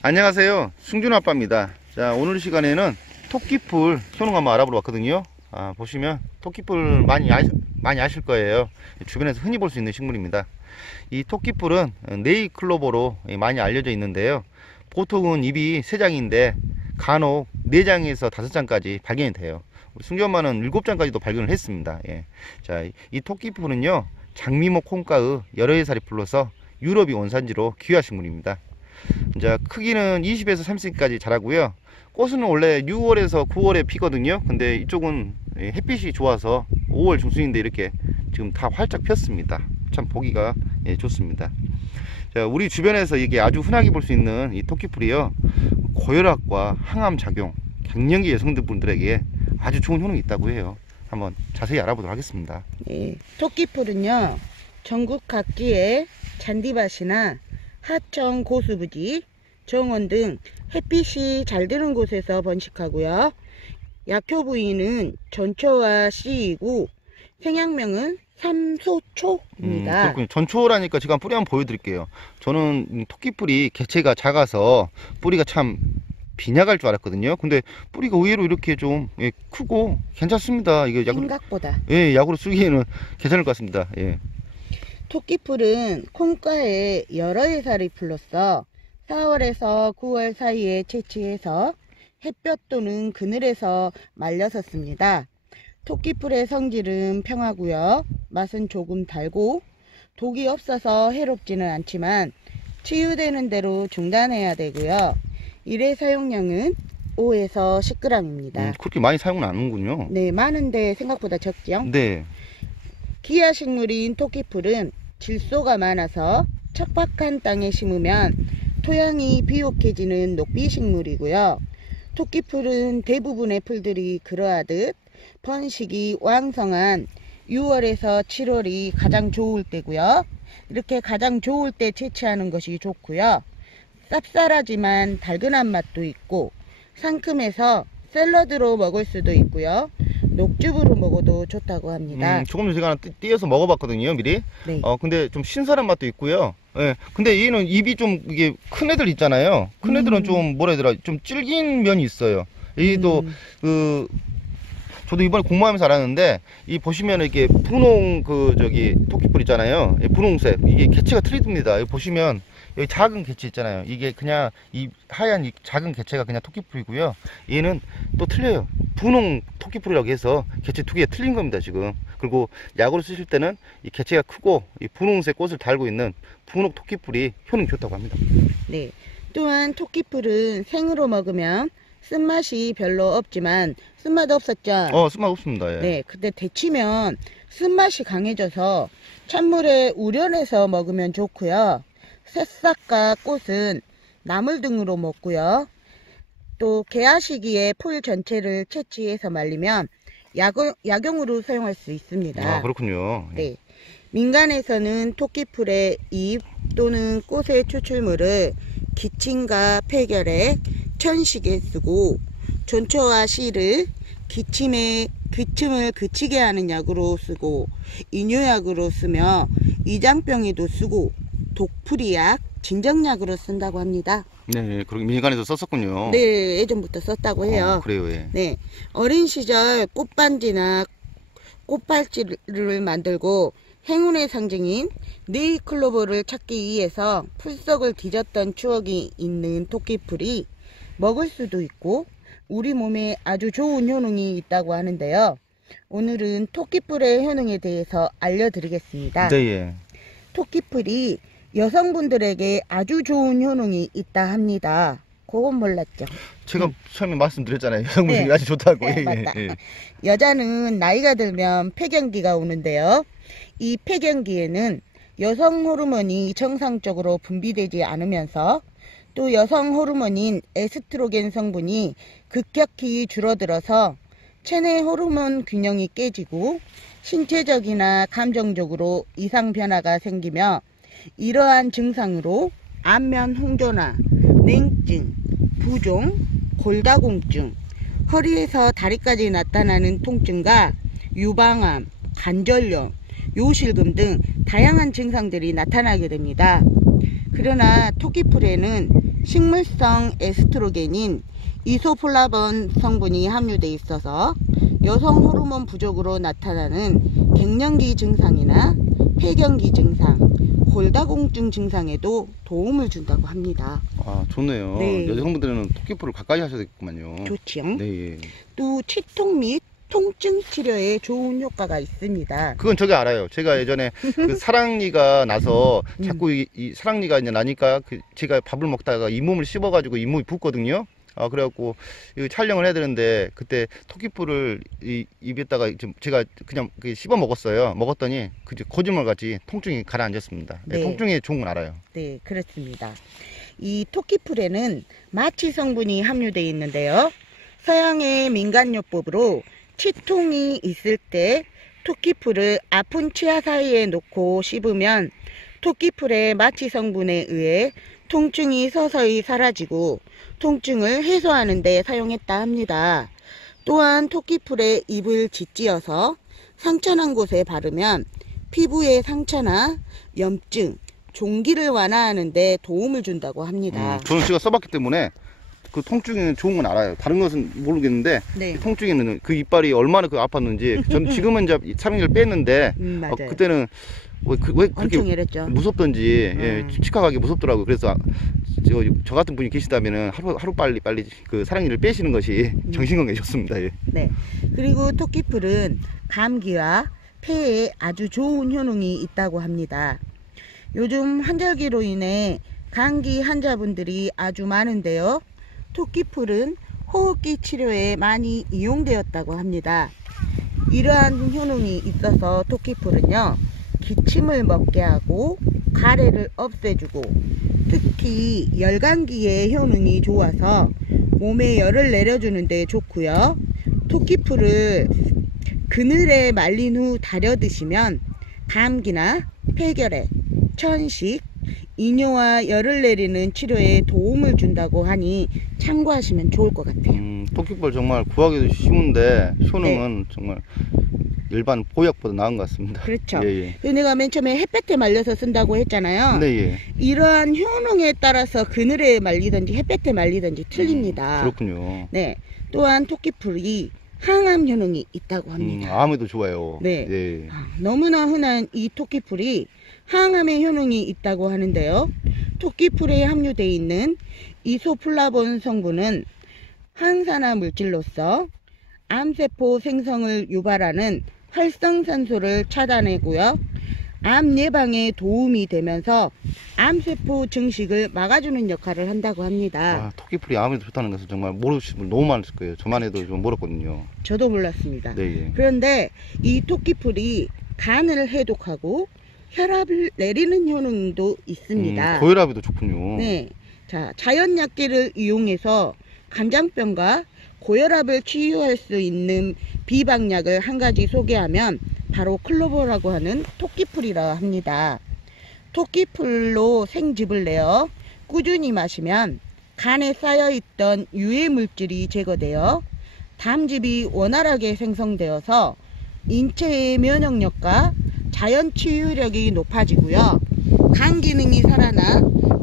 안녕하세요, 승준 아빠입니다. 자, 오늘 시간에는 토끼풀 효능 한번 알아보러 왔거든요. 보시면 토끼풀 많이 아실 거예요. 주변에서 흔히 볼 수 있는 식물입니다. 이 토끼풀은 네이클로버로 많이 알려져 있는데요. 보통은 잎이 3장인데 간혹 4장에서 5장까지 발견이 돼요. 승준 엄마는 7장까지도 발견을 했습니다. 예. 자, 이 토끼풀은요, 장미목 콩가의 여러 해살이 불러서 유럽이 원산지로 귀화 식물입니다. 이제 크기는 20에서 30cm까지 자라고요. 꽃은 원래 6월에서 9월에 피거든요. 근데 이쪽은 햇빛이 좋아서 5월 중순인데 이렇게 지금 다 활짝 폈습니다. 참 보기가 좋습니다. 자, 우리 주변에서 이게 아주 흔하게 볼 수 있는 이 토끼풀이요, 고혈압과 항암 작용, 갱년기 여성분들에게 아주 좋은 효능이 있다고 해요. 한번 자세히 알아보도록 하겠습니다. 네, 토끼풀은요, 전국 각지에 잔디밭이나 하천, 고수부지, 정원 등 햇빛이 잘 드는 곳에서 번식하고요. 약효 부위는 전초와 씨이고 생약명은 삼소초입니다. 그렇군요. 전초라니까 제가 뿌리 한번 보여드릴게요. 저는 토끼풀이 개체가 작아서 뿌리가 참 빈약할 줄 알았거든요. 근데 뿌리가 의외로 이렇게 좀 크고 괜찮습니다. 이게 생각보다 약으로 쓰기에는 괜찮을 것 같습니다. 예. 토끼풀은 콩가에 여러 해살이 풀로써 4월에서 9월 사이에 채취해서 햇볕 또는 그늘에서 말려서 씁니다. 토끼풀의 성질은 평하고요. 맛은 조금 달고 독이 없어서 해롭지는 않지만 치유되는 대로 중단해야 되고요. 일회 사용량은 5에서 10g입니다. 그렇게 많이 사용은 안 하는군요. 네, 많은데 생각보다 적죠. 네. 기하식물인 토끼풀은 질소가 많아서 척박한 땅에 심으면 토양이 비옥해지는 녹비식물이고요. 토끼풀은 대부분의 풀들이 그러하듯 번식이 왕성한 6월에서 7월이 가장 좋을 때고요. 이렇게 가장 좋을 때 채취하는 것이 좋고요. 쌉쌀하지만 달근한 맛도 있고 상큼해서 샐러드로 먹을 수도 있고요. 녹즙으로 먹어도 좋다고 합니다. 조금 전에 제가 띄어서 먹어봤거든요, 미리. 네. 근데 좀 신선한 맛도 있고요. 예. 근데 얘는 입이 좀 이게 큰 애들 있잖아요. 큰 애들은 좀 뭐라 해야 되나, 좀 질긴 면이 있어요. 얘도 저도 이번에 공부하면서 알았는데, 이 보시면 이렇게 분홍 토끼풀 있잖아요. 분홍색, 이게 개체가 틀립니다. 여기 보시면 여기 작은 개체 있잖아요. 이게 그냥 이 하얀 이 작은 개체가 그냥 토끼풀이고요. 얘는 또 틀려요. 분홍 토끼풀이라고 해서 개체 2개가 틀린 겁니다, 지금. 그리고 약으로 쓰실 때는 이 개체가 크고 이 분홍색 꽃을 달고 있는 분홍 토끼풀이 효능이 좋다고 합니다. 네. 또한 토끼풀은 생으로 먹으면 쓴맛이 별로 없지만, 쓴맛 없었죠? 쓴맛 없습니다. 예. 네. 근데 데치면 쓴맛이 강해져서 찬물에 우려내서 먹으면 좋고요. 새싹과 꽃은 나물 등으로 먹고요. 또 개화 시기에 풀 전체를 채취해서 말리면 약용으로 사용할 수 있습니다. 그렇군요. 네. 민간에서는 토끼풀의 잎 또는 꽃의 추출물을 기침과 폐결핵, 천식에 쓰고 전초와 씨를 기침을 그치게 하는 약으로 쓰고 이뇨약으로 쓰며 이장병에도 쓰고 독풀이약, 진정약으로 쓴다고 합니다. 네, 그렇게 민간에서 썼었군요. 네, 예전부터 썼다고 해요. 그래요, 예. 네, 어린 시절 꽃반지나 꽃발찌를 만들고 행운의 상징인 네이클로버를 찾기 위해서 풀석을 뒤졌던 추억이 있는 토끼풀이 먹을 수도 있고 우리 몸에 아주 좋은 효능이 있다고 하는데요. 오늘은 토끼풀의 효능에 대해서 알려드리겠습니다. 네, 예. 토끼풀이 여성분들에게 아주 좋은 효능이 있다 합니다. 그건 몰랐죠? 제가 처음에 말씀드렸잖아요. 여성분들이 아주 좋다고. 네, 맞다. 여자는 나이가 들면 폐경기가 오는데요. 이 폐경기에는 여성 호르몬이 정상적으로 분비되지 않으면서 또 여성 호르몬인 에스트로겐 성분이 급격히 줄어들어서 체내 호르몬 균형이 깨지고 신체적이나 감정적으로 이상 변화가 생기며 이러한 증상으로 안면 홍조나 냉증, 부종, 골다공증, 허리에서 다리까지 나타나는 통증과 유방암, 관절염, 요실금 등 다양한 증상들이 나타나게 됩니다. 그러나 토끼풀에는 식물성 에스트로겐인 이소플라본 성분이 함유되어 있어서 여성 호르몬 부족으로 나타나는 갱년기 증상이나 폐경기 증상, 골다공증 증상에도 도움을 준다고 합니다. 아, 좋네요. 네. 여성분들은 토끼풀을 가까이 하셔야 되겠구만요. 좋지요. 네. 예. 또 치통 및 통증 치료에 좋은 효과가 있습니다. 그건 저게 알아요. 제가 예전에 그 사랑니가 나서 자꾸 이 사랑니가 이제 나니까 제가 밥을 먹다가 잇몸을 씹어가지고 잇몸이 붓거든요. 아, 그래갖고 이거 촬영을 해야 되는데 그때 토끼풀을 입에다가 좀 제가 그냥 씹어 먹었어요. 먹었더니 거짓말같이 통증이 가라앉았습니다. 네. 네. 통증에 좋은 건 알아요. 네, 그렇습니다. 이 토끼풀에는 마취 성분이 함유되어 있는데요. 서양의 민간요법으로 치통이 있을 때 토끼풀을 아픈 치아 사이에 놓고 씹으면 토끼풀의 마취 성분에 의해 통증이 서서히 사라지고 통증을 해소하는 데 사용했다 합니다. 또한 토끼풀에 잎을 짓지어서 상처난 곳에 바르면 피부의 상처나 염증, 종기를 완화하는 데 도움을 준다고 합니다. 저는 제가 써봤기 때문에 그 통증에는 좋은 건 알아요. 다른 것은 모르겠는데 네. 통증에는 그 이빨이 얼마나 아팠는지 저는 지금은 이제 사랑니를 뺐는데 맞아요. 그때는 왜 그렇게 엄청 이랬죠. 무섭던지 예, 치카가기 무섭더라고요. 그래서 저 같은 분이 계시다면은 하루 빨리 그 사랑니를 빼시는 것이 정신건강에 좋습니다. 예. 네. 그리고 토끼풀은 감기와 폐에 아주 좋은 효능이 있다고 합니다. 요즘 환절기로 인해 감기 환자분들이 아주 많은데요. 토끼풀은 호흡기 치료에 많이 이용되었다고 합니다. 이러한 효능이 있어서 토끼풀은요, 기침을 멈게 하고 가래를 없애주고 특히 열감기에 효능이 좋아서 몸에 열을 내려주는 데 좋고요. 토끼풀을 그늘에 말린 후 달여 드시면 감기나 폐결핵, 천식, 이뇨와 열을 내리는 치료에 도움을 준다고 하니 참고하시면 좋을 것 같아요. 토끼풀 정말 구하기도 쉬운데 효능은 정말 일반 보약보다 나은 것 같습니다. 그렇죠. 예, 예. 내가 맨 처음에 햇볕에 말려서 쓴다고 했잖아요. 네, 예. 이러한 효능에 따라서 그늘에 말리든지 햇볕에 말리든지 틀립니다. 그렇군요. 네. 또한 토끼풀이 항암 효능이 있다고 합니다. 암에도 좋아요. 네. 예. 너무나 흔한 이 토끼풀이 항암의 효능이 있다고 하는데요. 토끼풀에 함유되어 있는 이소플라본 성분은 항산화 물질로서 암세포 생성을 유발하는 활성산소를 차단하고요. 암 예방에 도움이 되면서 암세포 증식을 막아주는 역할을 한다고 합니다. 아, 토끼풀이 암에도 좋다는 것을 정말 모르시는 분 너무 많을 거예요. 저만 해도 좀 모르거든요. 저도 몰랐습니다. 네, 예. 그런데 이 토끼풀이 간을 해독하고 혈압을 내리는 효능도 있습니다. 고혈압에도 좋군요. 네. 자, 자연약계를 이용해서 간장병과 고혈압을 치유할 수 있는 비방약을 한 가지 소개하면 바로 클로버라고 하는 토끼풀이라 합니다. 토끼풀로 생즙을 내어 꾸준히 마시면 간에 쌓여있던 유해물질이 제거되어 담즙이 원활하게 생성되어서 인체의 면역력과 자연 치유력이 높아지고요. 간 기능이 살아나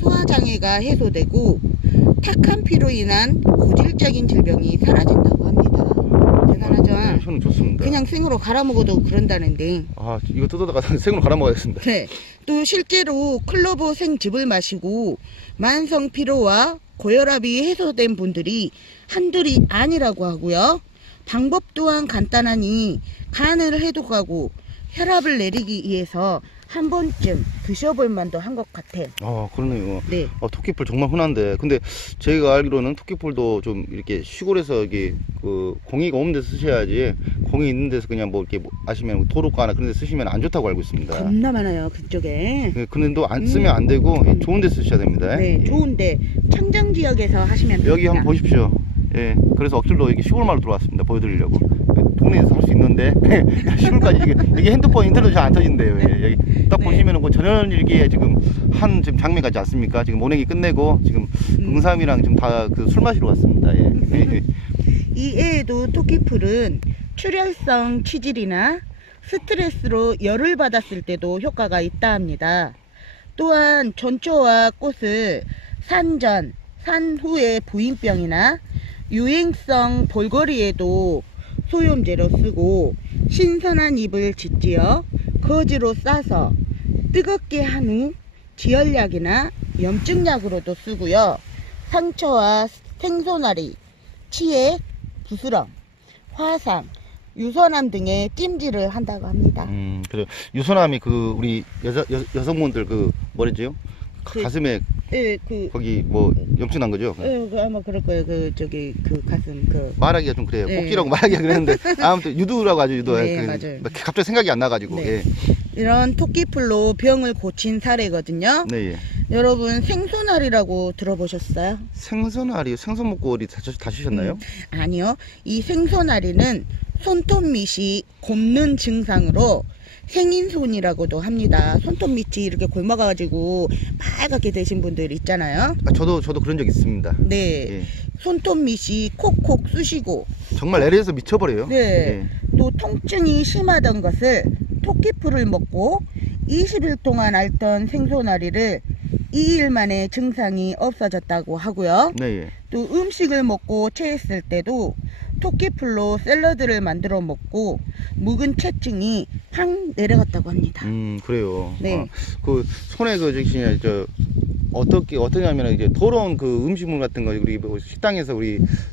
소화장애가 해소되고 탁한 피로 인한 고질적인 질병이 사라진다고 합니다. 대단하죠? 네, 저는 좋습니다. 그냥 생으로 갈아 먹어도 그런다는데. 아, 이거 뜯어다가 생으로 갈아 먹어야겠습니다. 네. 또 실제로 클로버 생즙을 마시고 만성 피로와 고혈압이 해소된 분들이 한둘이 아니라고 하고요. 방법 또한 간단하니 간을 해독하고 혈압을 내리기 위해서 한 번쯤 드셔볼 만도 한 것 같아요. 아, 그러네요. 네. 토끼풀 정말 흔한데, 근데 제가 알기로는 토끼풀도 좀 이렇게 시골에서 이게 그 공이가 없는 데서 쓰셔야지, 공이 있는 데서 그냥 뭐 이렇게 아시면 도로가나 그런 데 쓰시면 안 좋다고 알고 있습니다. 겁나 많아요, 그쪽에. 네, 근데 안 쓰면 안 되고 좋은 데 쓰셔야 됩니다. 네, 예. 좋은데 청정 지역에서 하시면 됩니다. 여기 한번 보십시오. 예, 그래서 억지로 이게 시골 마을로 들어왔습니다. 보여드리려고. 동네에서 할 수 있는데 시골까지 이게 핸드폰 인터넷 잘 안 터진대요. 예, 여기 딱 네. 보시면은 그 전원일기에 지금 지금 장면 같지 않습니까? 지금 모내기 끝내고 지금 응삼이랑 지금 다 그 술 마시러 왔습니다. 예. 이 애에도 토끼풀은 출혈성 치질이나 스트레스로 열을 받았을 때도 효과가 있다 합니다. 또한 전초와 꽃을 산전, 산후의 부인병이나 유행성 볼거리에도 소염제로 쓰고 신선한 잎을 짓지어 거즈로 싸서 뜨겁게 한 후 지혈약이나 염증약으로도 쓰고요. 상처와 생소나리, 치액, 부스럼, 화상, 유선암 등의 찜질을 한다고 합니다. 그래. 유선암이 우리 여성분들 뭐랬지요? 그- 가슴에 예, 거기 뭐 염증 난 거죠? 아마 그럴 거예요. 가슴, 말하기가 좀 그래요. 네. 꼭지라고 말하기가 그랬는데 아무튼 유두라고 하죠. 유두. 네, 맞아요. 갑자기 생각이 안 나가지고. 네. 예. 이런 토끼풀로 병을 고친 사례거든요. 네. 예. 여러분 생소날이라고 들어보셨어요? 생선알이 생선 먹고 어디 다치셨나요? 아니요. 이 생소나리는 손톱 밑이 곱는 증상으로 생인손이라고도 합니다. 손톱 밑이 이렇게 곪아가지고 빨갛게 되신 분들 있잖아요. 저도 그런 적 있습니다. 네. 예. 손톱 밑이 콕콕 쑤시고, 정말 LA에서 미쳐버려요. 네. 예. 또 통증이 심하던 것을 토끼풀을 먹고 20일 동안 앓던 생소나리를 2일 만에 증상이 없어졌다고 하고요. 네. 예. 또 음식을 먹고 체했을 때도 토끼풀로 샐러드를 만들어 먹고 묵은 체증이 팍 내려갔다고 합니다. 그래요. 네. 그 손에 어떻게 하면 이제 더러운 음식물 같은 거 우리 뭐 식당에서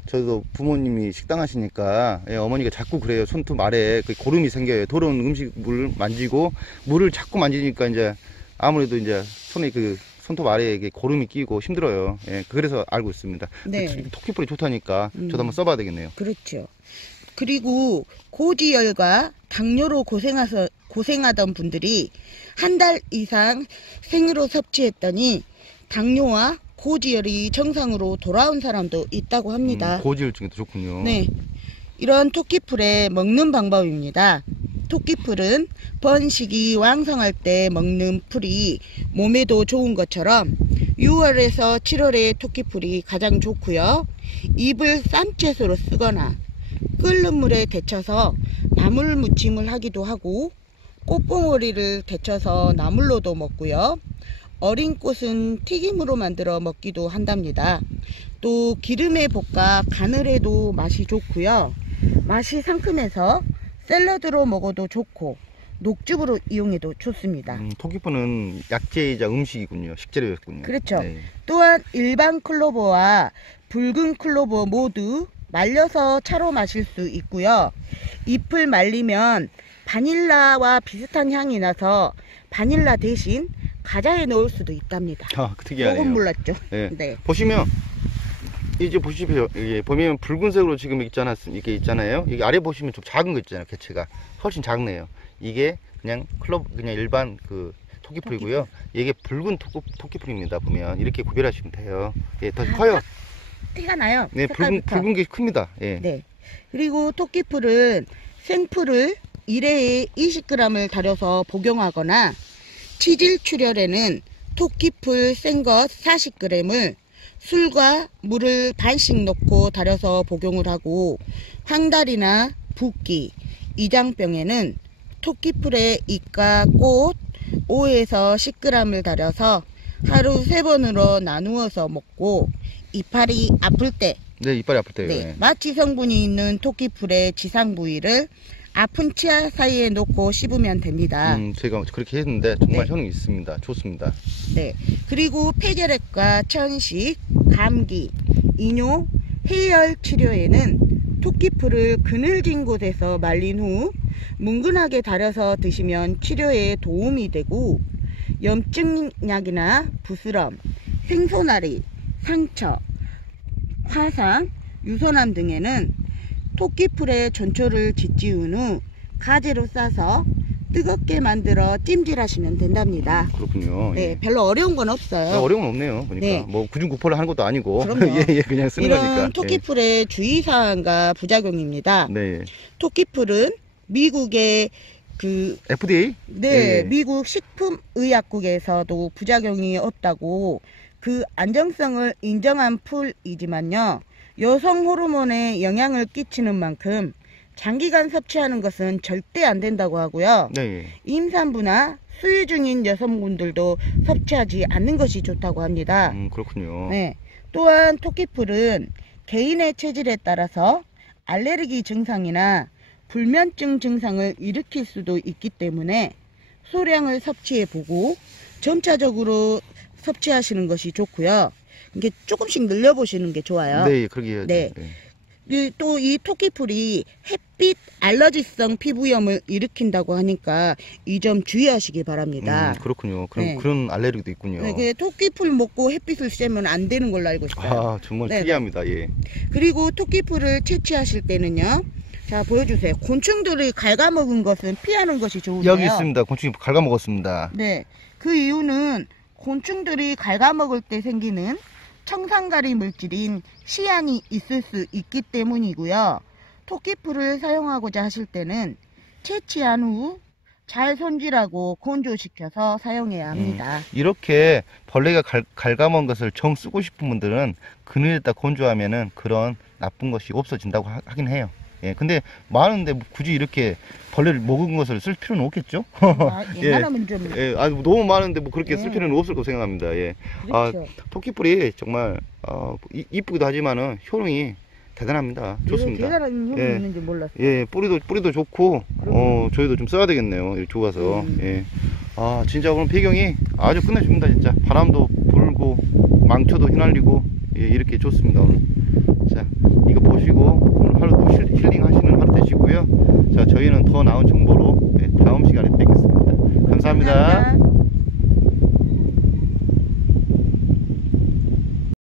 저도 부모님이 식당 하시니까 예, 어머니가 자꾸 그래요. 손톱 아래에 고름이 생겨요. 더러운 음식물 만지고 물을 자꾸 만지니까 이제 아무래도 이제 손에 손톱 아래에 고름이 끼고 힘들어요. 예, 그래서 알고 있습니다. 네. 토끼풀이 좋다니까 저도 한번 써봐야 되겠네요. 그렇죠. 그리고 고지혈과 당뇨로 고생하던 분들이 한 달 이상 생으로 섭취했더니 당뇨와 고지혈이 정상으로 돌아온 사람도 있다고 합니다. 고지혈증에도 좋군요. 네. 이런 토끼풀의 먹는 방법입니다. 토끼풀은 번식이 왕성할 때 먹는 풀이 몸에도 좋은 것처럼 6월에서 7월에 토끼풀이 가장 좋고요. 잎을 쌈채소로 쓰거나 끓는 물에 데쳐서 나물 무침을 하기도 하고 꽃봉오리를 데쳐서 나물로도 먹고요. 어린 꽃은 튀김으로 만들어 먹기도 한답니다. 또 기름에 볶아 간을 해도 맛이 좋고요. 맛이 상큼해서 샐러드로 먹어도 좋고 녹즙으로 이용해도 좋습니다. 토끼풀은 약재이자 음식이군요. 식재료였군요. 그렇죠. 네. 또한 일반 클로버와 붉은 클로버 모두 말려서 차로 마실 수 있고요. 잎을 말리면 바닐라와 비슷한 향이 나서 바닐라 대신 과자에 넣을 수도 있답니다. 특이하네요. 조금 몰랐죠. 네. 네. 보시면 이제 보시면 이게 보면 붉은색으로 지금 이게 있잖아요. 여기 아래 보시면 좀 작은 거 있잖아요. 개체가 훨씬 작네요. 이게 그냥 일반 토끼풀이고요. 이게 붉은 토끼풀입니다. 보면 이렇게 구별하시면 돼요. 예, 더 커요. 티가 나요. 네, 색깔부터. 붉은 게 큽니다. 예. 네. 그리고 토끼풀은 생풀을 1회에 20g을 달여서 복용하거나 치질 출혈에는 토끼풀 생것 40g을 술과 물을 반씩 넣고 달여서 복용을 하고 황달이나 붓기, 이장병에는 토끼풀의 잎과 꽃 5에서 10g을 달여서 하루 3번으로 나누어서 먹고 이빨이 아플 때, 네, 이빨이 아플 때요. 네, 예. 마취 성분이 있는 토끼풀의 지상 부위를 아픈 치아 사이에 놓고 씹으면 됩니다. 제가 그렇게 했는데 정말 네. 효능이 있습니다. 좋습니다. 네. 그리고 폐결핵과 천식, 감기, 이뇨, 해열 치료에는 토끼풀을 그늘진 곳에서 말린 후 뭉근하게 달여서 드시면 치료에 도움이 되고 염증약이나 부스럼, 생소나리, 상처, 화상, 유선암 등에는 토끼풀의 전초를 짓지은 후 가지로 싸서 뜨겁게 만들어 찜질하시면 된답니다. 그렇군요. 네, 예. 별로 어려운 건 없어요. 어려운 건 없네요. 보니까 네. 뭐 구중구포를 하는 것도 아니고 그럼요. 예, 그냥 쓰는 이런 거니까. 토끼풀의 주의사항과 부작용입니다. 예. 네. 토끼풀은 미국의 FDA? 네, 예. 미국 식품의약국에서도 부작용이 없다고 그 안정성을 인정한 풀이지만요. 여성 호르몬에 영향을 끼치는 만큼 장기간 섭취하는 것은 절대 안 된다고 하고요. 네. 임산부나 수유 중인 여성분들도 섭취하지 않는 것이 좋다고 합니다. 그렇군요. 네. 또한 토끼풀은 개인의 체질에 따라서 알레르기 증상이나 불면증 증상을 일으킬 수도 있기 때문에 소량을 섭취해 보고 점차적으로 섭취하시는 것이 좋고요. 이게 조금씩 늘려보시는 게 좋아요. 네, 그러게 해야죠. 네. 또 이 토끼풀이 햇빛 알러지성 피부염을 일으킨다고 하니까 이 점 주의하시기 바랍니다. 그렇군요. 네. 그런 알레르기도 있군요. 네, 그 토끼풀 먹고 햇빛을 쐬면 안 되는 걸로 알고 있어요. 아, 정말 네. 특이합니다. 예. 그리고 토끼풀을 채취하실 때는요. 자, 보여주세요. 곤충들이 갉아먹은 것은 피하는 것이 좋은데요. 여기 있습니다. 곤충이 갉아먹었습니다. 네. 그 이유는 곤충들이 갉아먹을 때 생기는 청산가리 물질인 시안이 있을 수 있기 때문이고요. 토끼풀을 사용하고자 하실 때는 채취한 후 잘 손질하고 건조시켜서 사용해야 합니다. 이렇게 벌레가 갉아먹은 것을 정 쓰고 싶은 분들은 그늘에다 건조하면은 그런 나쁜 것이 없어진다고 하긴 해요. 예, 근데 많은데 뭐 굳이 이렇게 벌레를 먹은 것을 쓸 필요는 없겠죠? 웬만하면 좀 예, 너무 많은데 뭐 그렇게 쓸 네. 필요는 없을 거라고 생각합니다. 예. 그렇죠. 토끼풀이 정말 이쁘기도 하지만은 효능이 대단합니다. 좋습니다. 대단한 효능이 예. 있는지 몰랐어요. 예, 뿌리도 좋고, 저희도 좀 써야 되겠네요. 이렇게 좋아서. 예. 아, 진짜 오늘 배경이 아주 끝내줍니다, 진짜. 바람도 불고, 망초도 휘날리고, 예, 이렇게 좋습니다, 오늘. 자, 이거 보시고, 오늘 하루도 힐링 하시는 하루 되시고요. 자, 저희는 더 나은 정보로, 네, 다음 시간에 뵙겠습니다. 감사합니다. 감사합니다.